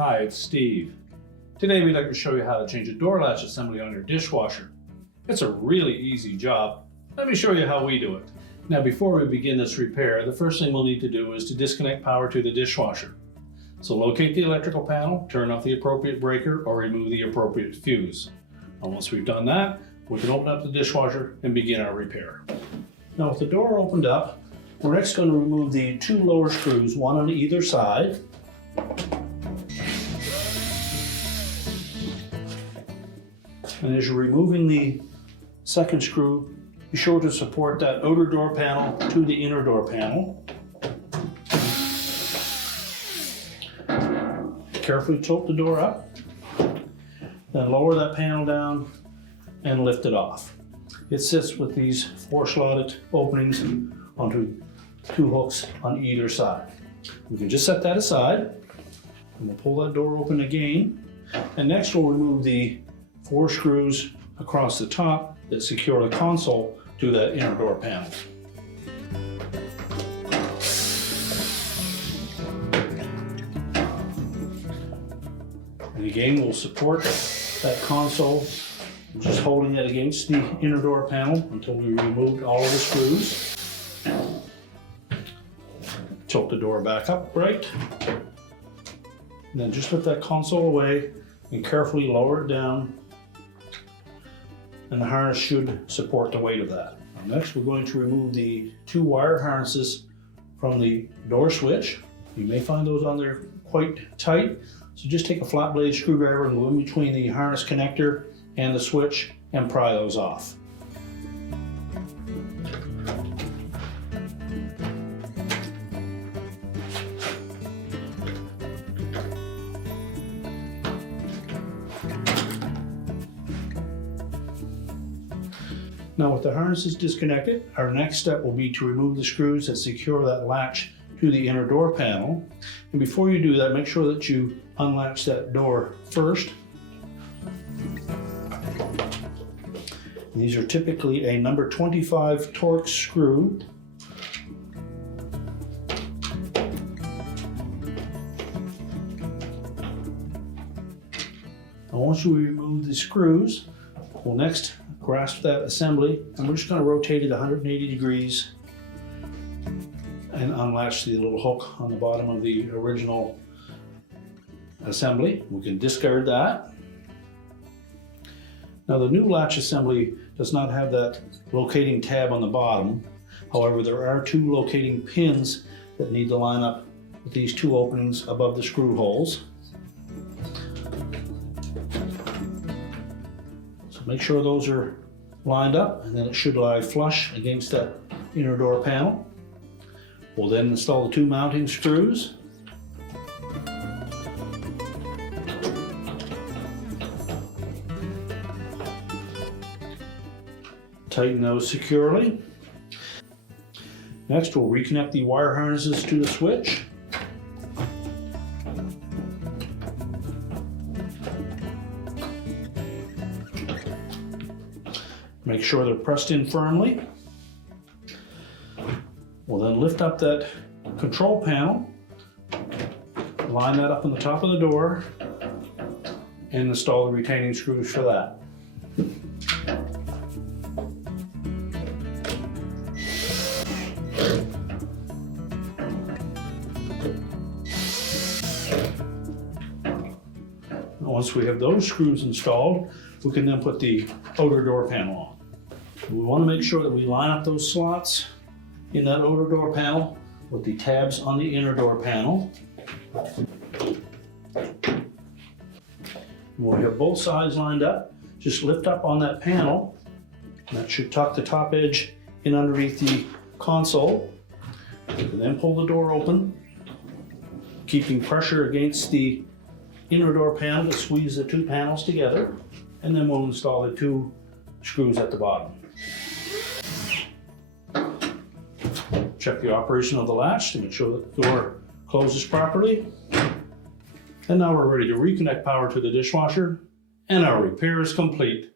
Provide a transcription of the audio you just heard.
Hi, it's Steve. Today we'd like to show you how to change a door latch assembly on your dishwasher. It's a really easy job. Let me show you how we do it. Now before we begin this repair, the first thing we'll need to do is to disconnect power to the dishwasher. So locate the electrical panel, turn off the appropriate breaker, or remove the appropriate fuse. And once we've done that, we can open up the dishwasher and begin our repair. Now with the door opened up, we're next going to remove the two lower screws, one on either side. And as you're removing the second screw, be sure to support that outer door panel to the inner door panel. Carefully tilt the door up, then lower that panel down and lift it off. It sits with these 4 slotted openings onto 2 hooks on either side. We can just set that aside, and we'll pull that door open again. And next we'll remove the 4 screws across the top that secure the console to that inner door panel. And again, we'll support that console, just holding it against the inner door panel until we removed all of the screws. Tilt the door back upright. And then just lift that console away and carefully lower it down. And the harness should support the weight of that. Next, we're going to remove the 2 wire harnesses from the door switch. You may find those on there quite tight, so just take a flat blade screwdriver and go in between the harness connector and the switch and pry those off. Now with the harnesses disconnected, our next step will be to remove the screws that secure that latch to the inner door panel. And before you do that, make sure that you unlatch that door first. These are typically a number 25 Torx screw. Now once we remove the screws, we'll next grasp that assembly, and we're just going to rotate it 180 degrees and unlatch the little hook on the bottom of the original assembly. We can discard that. Now the new latch assembly does not have that locating tab on the bottom. However, there are 2 locating pins that need to line up with these 2 openings above the screw holes. Make sure those are lined up, and then it should lie flush against that inner door panel. We'll then install the 2 mounting screws. Tighten those securely. Next, we'll reconnect the wire harnesses to the switch. Make sure they're pressed in firmly. We'll then lift up that control panel, line that up on the top of the door, and install the retaining screws for that. Once we have those screws installed, we can then put the outer door panel on. We want to make sure that we line up those slots in that outer door panel with the tabs on the inner door panel. When we have both sides lined up, just lift up on that panel. That should tuck the top edge in underneath the console. And then pull the door open, keeping pressure against the inner door panel to squeeze the 2 panels together. And then we'll install the 2 screws at the bottom. Check the operation of the latch to make sure that the door closes properly. And now we're ready to reconnect power to the dishwasher, and our repair is complete.